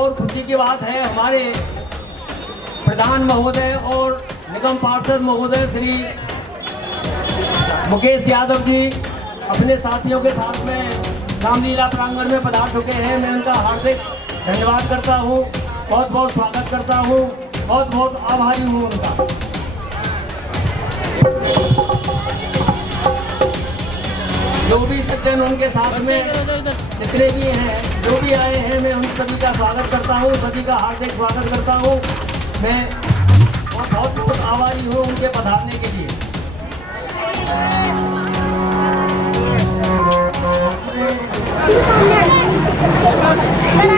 और खुशी की बात है, हमारे प्रधान महोदय और निगम पार्षद महोदय श्री मुकेश यादव जी अपने साथियों के साथ में रामलीला प्रांगण में पधार चुके हैं। मैं उनका हार्दिक धन्यवाद करता हूँ, बहुत बहुत स्वागत करता हूँ, बहुत बहुत आभारी हूँ उनका। जो भी सज्जन उनके साथ में जितने भी हैं, जो भी आए हैं, मैं उन सभी का स्वागत करता हूँ, सभी का हार्दिक स्वागत करता हूँ। मैं बहुत बहुत आभारी हूँ उनके पधारने के लिए।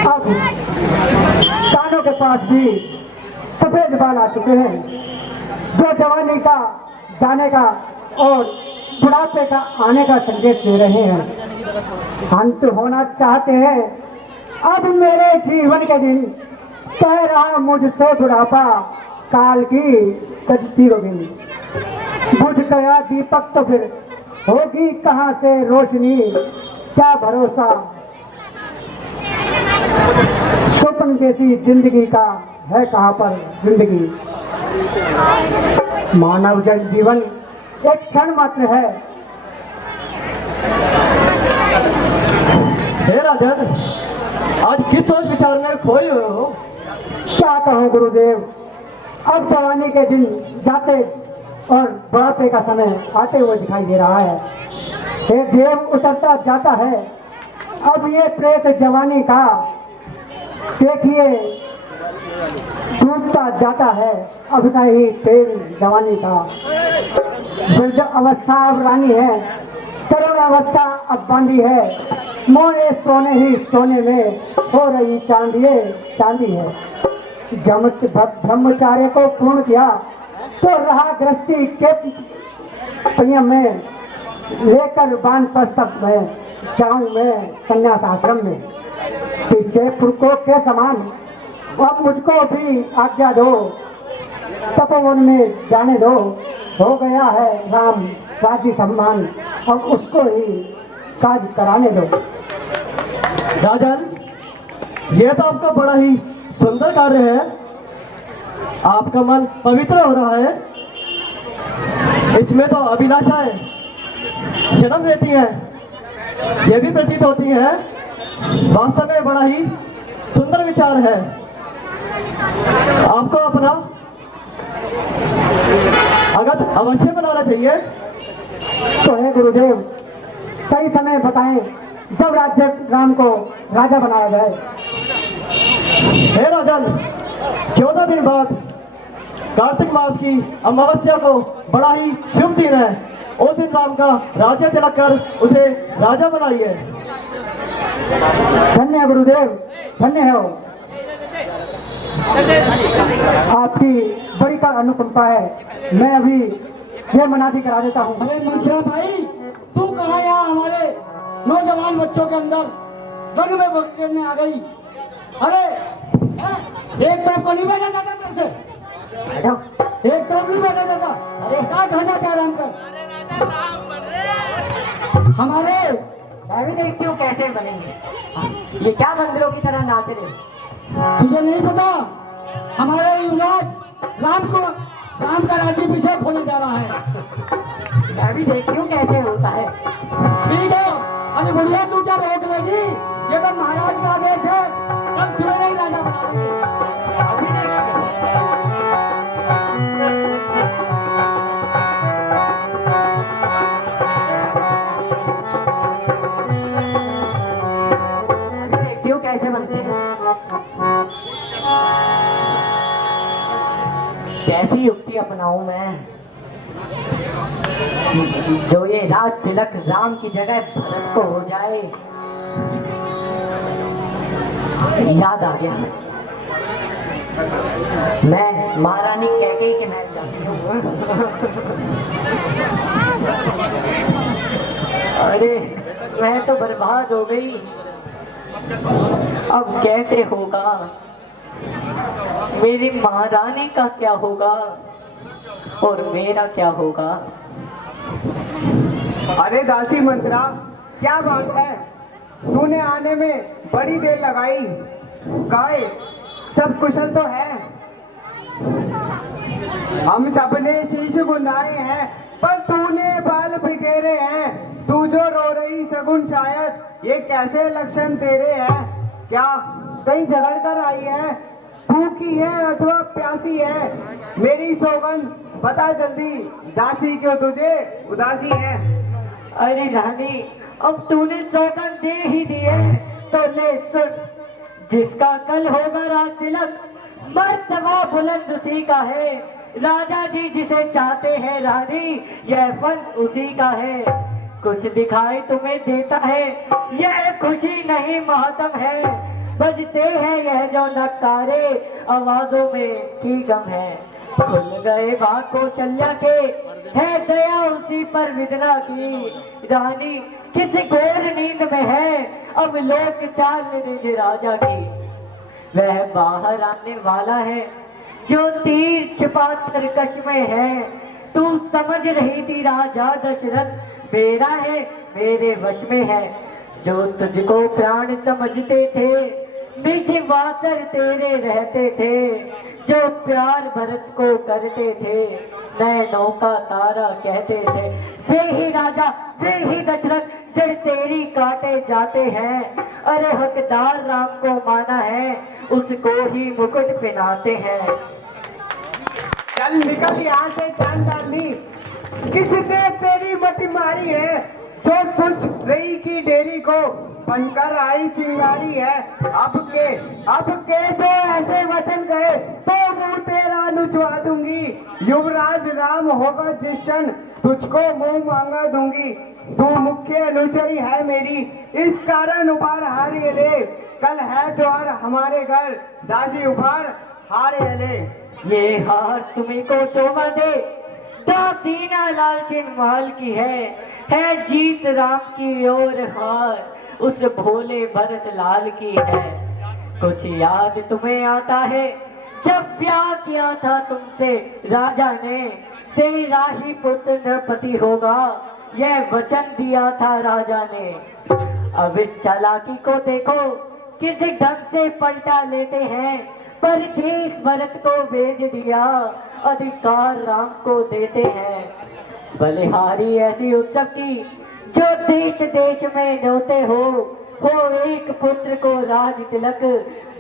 अब कानों के पास भी सफेद बाल आ चुके हैं, जो जवानी का जाने का और बुढ़ापे का आने का संदेश दे रहे हैं। अंत होना चाहते हैं अब मेरे जीवन के दिन, कह रहा मुझसे बुढ़ापा काल की कटती होगी। बुझ गया दीपक तो फिर होगी कहाँ से रोशनी, क्या भरोसा स्वप्न जैसी जिंदगी का है कहाँ पर जिंदगी। मानव जन जीवन एक क्षण मात्र है। हे राजन, आज किस सोच विचार में खोए हुए हो? क्या कहूँ गुरुदेव, अब जवानी के दिन जाते और बुढ़ापे का समय आते हुए दिखाई दे रहा है। ये देव उतरता जाता है, अब ये प्रेत जवानी का देखिए डूबता जाता है, अब नहीं तेल जवानी का। वृद्ध अवस्था अब रानी है, तरुण अवस्था अब बांधी है, मोने सोने ही सोने में हो रही चांदी चांदी है। ब्रह्मचार्य को पूर्ण किया तो रहा गृहस्थी के संयम में, लेकर बाण पुस्तक में जाऊं मैं संन्यास आश्रम में। पीछे पुरखों के समान अब मुझको भी आज्ञा दो, तपोवन में जाने दो। हो गया है राम राज्य सम्मान, अब उसको ही काज कराने दो। राजन, यह तो आपका बड़ा ही सुंदर कार्य है। आपका मन पवित्र हो रहा है। इसमें तो अभिलाषाएं जन्म लेती हैं, यह भी प्रतीत होती है। वास्तव में बड़ा ही सुंदर विचार है। आपको अपना अगत अवश्य बनाना चाहिए। तो है गुरुदेव, सही समय बताएं जब राज्य राम को राजा बनाया जाए। हे राजन, 14 दिन बाद कार्तिक मास की अमावस्या को बड़ा ही शुभ दिन है। उस दिन राम का राज्य तिलक कर उसे राजा बनाइए। धन्य गुरुदेव, धन्य हो। आपकी बड़ी का अनुकंपा है। मैं अभी ये मनादी करा देता हूँ। अरे मनसा भाई, तू कहाँ यहाँ हमारे नौजवान बच्चों के अंदर रंग में बखेरने आ गई? अरे एक तरफ को नहीं बैठा जाता तेरे से, एक तरफ नहीं बैठा जाता। अरे क्या कहना चाह रहा हमको? हमारे मैं भी देखती हूँ कैसे बनेंगे। ये क्या मंदिरों की तरह नाच रहे? तुझे नहीं पता, हमारे युवराज राम का राज्याभिषेक होने जा रहा है। मैं भी देखती हूँ कैसे होता है। ठीक है, अरे बढ़िया, तू क्या रोक लेगी? ये तो महाराज का आदेश है, कब सुबह नहीं राजा बना देंगे। अभी देखती हूँ कैसे बनते हैं। कैसी युक्ति अपनाऊं मैं जो ये राज तिलक राम की जगह भरत को हो जाए। याद आ गया, मैं महारानी कैकेयी के महल जाती हूँ। अरे मैं तो बर्बाद हो गई, अब कैसे होगा? मेरी महारानी का क्या होगा और मेरा क्या होगा? अरे दासी मंत्रा, क्या बात है? तूने आने में बड़ी देर लगाई। काय सब कुशल तो है। हम सबने शीश गुंदाए हैं पर तूने बाल बिखेरे हैं। तू जो रो रही सगुन शायद ये कैसे लक्षण तेरे हैं। क्या कहीं झगड़ कर आई है, भूखी है अथवा प्यासी है। मेरी सौगंध बता जल्दी, दासी क्यों तुझे उदासी है। अरे रानी, अब तूने सौगंध दे ही दी है तो ले सुन, जिसका कल होगा राज तिलक मर्तबा बुलंद उसी का है। राजा जी जिसे चाहते हैं रानी, यह फन उसी का है। कुछ दिखाई तुम्हें देता है, यह खुशी नहीं मातम है। बजते हैं यह जो नकारे, आवाजों में की गम है। खुल गए बाग कौशल्या के, है दया उसी पर विदना की। रानी किस घोर नींद में है, अब लोक चाल निज राजा की। वह बाहर आने वाला है जो तीर छिपा कर कश में है। तू समझ रही थी राजा दशरथ मेरा है, मेरे वश में है। जो तुझको प्राण समझते थे, विश्वासर तेरे रहते थे। जो प्यार भरत को करते थे, नैनों का तारा कहते थे। वे ही राजा, वे ही दशरथ जड़ तेरी काटे जाते हैं। अरे हकदार राम को माना है, उसको ही मुकुट पहनाते हैं। चल निकल यहाँ से चांदानी, किसने तेरी मति मारी है। जो सोच रही की डेरी को बनकर आई चिंगारी है। अब के जो ऐसे वचन गए तो मुंह तेरा नुचवा दूंगी। युवराज राम होगा जिस क्षण तुझको मुंह मांगा दूंगी। तू मुख्य अनुचरी है मेरी, इस कारण उपहार हार ले। कल है द्वार हमारे घर, दासी उपहार हार ले। ये हार तुम्हें को शोभा दे, दासीना लालचिन माल की है जीत राम की ओर हार उस भोले भरत लाल की है। कुछ याद तुम्हें आता है, जब प्यार किया था तुमसे राजा ने, तेरा ही पुत्र नरपति होगा, यह वचन दिया था राजा ने। अब इस चालाकी को देखो, किसी ढंग से पलटा लेते हैं। पर देश भरत को भेज दिया, अधिकार राम को देते हैं। बलिहारी ऐसी उत्सव की, जो देश देश में न्योते हो एक पुत्र को राज तिलक,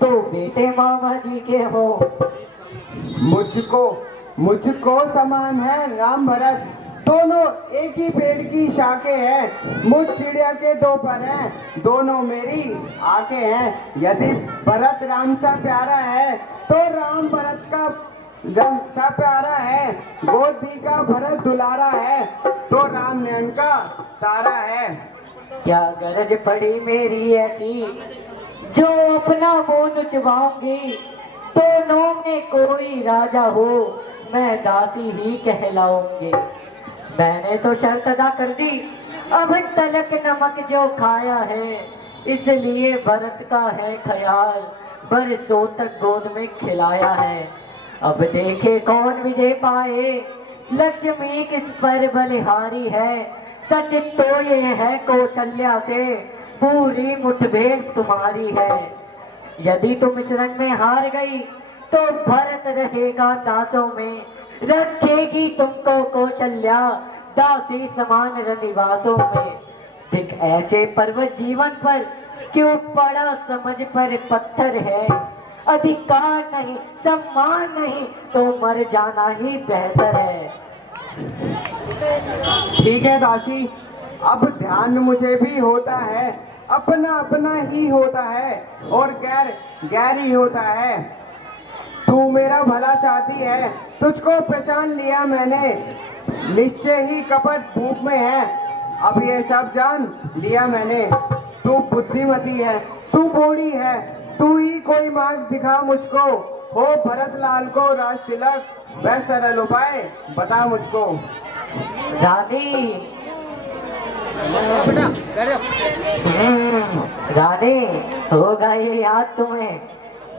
तो बेटे मामा जी के हो। मुझको समान है राम भरत, दोनों एक ही पेड़ की शाखें हैं। मुझ चिड़िया के दो पर हैं, दोनों मेरी आंखें हैं। यदि भरत राम सा प्यारा है, तो राम भरत का रंग सा प्यारा है। गोदी का भरत दुलारा है, तो राम नयन का तारा है। क्या गरज पड़ी मेरी ऐसी, जो अपना मुंह नुचवाऊंगी। दोनों में कोई राजा हो, मैं दासी ही कहलाऊंगी। मैंने तो शर्त अदा कर दी, अब तलक नमक जो खाया है, इसलिए भरत का है ख्याल, बरसों तक गोद में खिलाया है। अब देखे कौन विजय पाए, लक्ष्मी किस पर बलिहारी है। सच तो ये है कौशल्या से, पूरी मुठभेड़ तुम्हारी है। यदि तुम इस रण में हार गई, तो भरत रहेगा दासों में। रखेगी तुमको कौशल्या, दासी समान रनिवासों में। दिख ऐसे पर्वत जीवन पर, क्यों पड़ा समझ पर पत्थर है। अधिकार नहीं, सम्मान नहीं, तो मर जाना ही बेहतर है। ठीक है दासी, अब ध्यान मुझे भी होता है। अपना अपना ही होता है, और गैर गैर ही होता है। तू मेरा भला चाहती है, तुझको पहचान लिया मैंने। निश्चय ही कपट भूख में है, अब ये सब जान लिया मैंने। तू बुद्धिमती है, तू बूढ़ी है, तू ही कोई मार्ग दिखा मुझको। हो भरत लाल को राज तिलक, वह सरल उपाय बता मुझको। रानी रानी, होगा ये याद तुम्हें,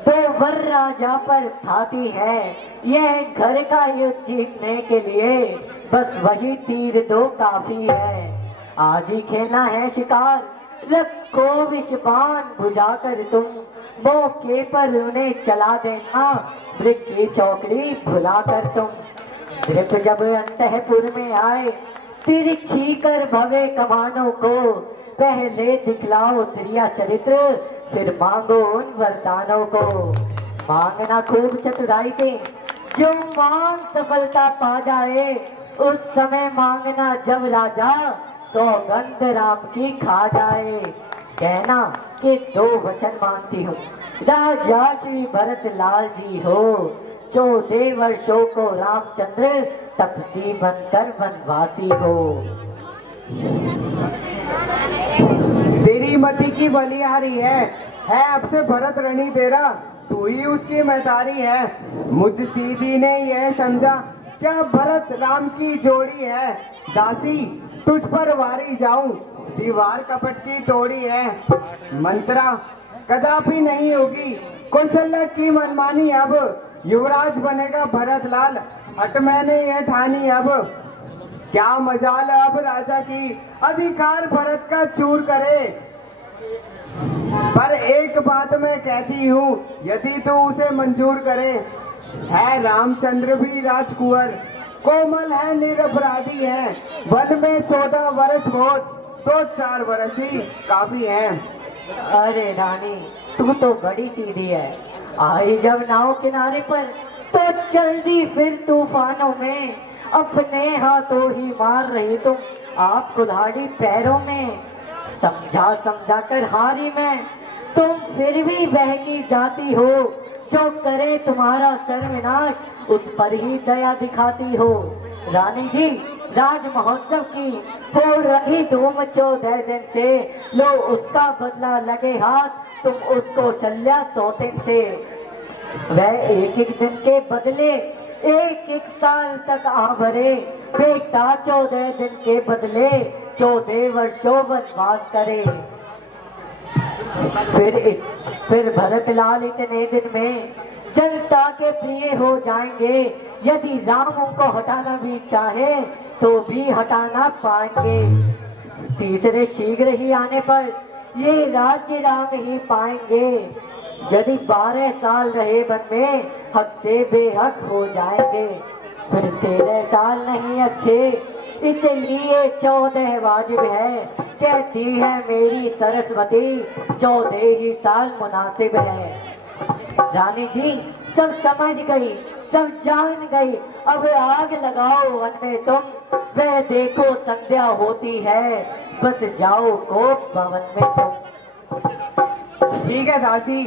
दो वर राजा पर थाती है। यह घर का युद्ध जीतने के लिए, बस वही तीर दो काफी है। आज ही खेलना है शिकार, रखो विषपान बुझाकर तुम, मौके पर उन्हें चला देना वृक्ष की चौकड़ी भुलाकर तुम। दृप जब अंतःपुर में आए तिरछी कर भवे कमानों को, पहले दिखलाओ त्रिया चरित्र फिर मांगो उन वरदानों को। मांगना खूब चतुराई से, जो मांग सफलता पा जाए, उस समय मांगना जब राजा सौगंध राम की खा जाए। कहना कि 2 वचन मांगती हूँ, राजा श्री भरत लाल जी हो, 14 वर्षों को रामचंद्र तपसी बनकर वनवासी हो। तेरी मति की बलिहारी है अब से भरत रणी तेरा, तू ही उसकी महतारी है। मुझ सीधी ने यह समझा क्या भरत राम की जोड़ी है, दासी तुझ पर वारी जाऊं, दीवार कपट की तोड़ी है। मंत्रा कदापि नहीं होगी कौशल्या की मनमानी, अब युवराज बनेगा भरत लाल, हट मैंने यह ठानी अब। क्या मजाल अब राजा की अधिकार भरत का चूर करे, पर एक बात मैं कहती हूँ यदि तू उसे मंजूर करे। है रामचंद्र भी राजकुंवर, कोमल है निरपराधी है, वन में 14 वर्ष बहुत तो 4 वर्ष ही काफी है। अरे रानी तू तो बड़ी सीधी है, आई जब नाव किनारे पर तो चल दी फिर तूफानों में, अपने हाथों ही मार रही तुम आप कुल्हाड़ी पैरों में। समझा समझा कर हारी मैं, तुम फिर भी बहकी जाती हो, जो करे तुम्हारा सर्वनाश उस पर ही दया दिखाती हो। रानी जी राज महोत्सव की हो रही धूम 14 दिन से, लो उसका बदला लगे हाथ तुम उसको शल्या सौतेन से। वह एक एक दिन के बदले एक एक साल तक आभरे, बेटा 14 दिन के बदले 14 वर्षों वनवास करे। फिर भरतलाल इतने दिन में जनता के प्रिय हो जाएंगे, यदि राम उनको हटाना भी चाहे तो भी हटाना पाएंगे। तीसरे शीघ्र ही आने पर ये राज्य राम ही पाएंगे, यदि 12 साल रहे वन में हक से बेहक हो जाएंगे। फिर 13 साल नहीं अच्छे, इसलिए 14 वाजिब है, कहती है मेरी सरस्वती 14 ही साल मुनासिब है। रानी जी सब समझ गई, सब जान गई, अब आग लगाओ वन में तुम, वह देखो संध्या होती है, बस जाओ कोप भवन में तुम। ठीक है दासी,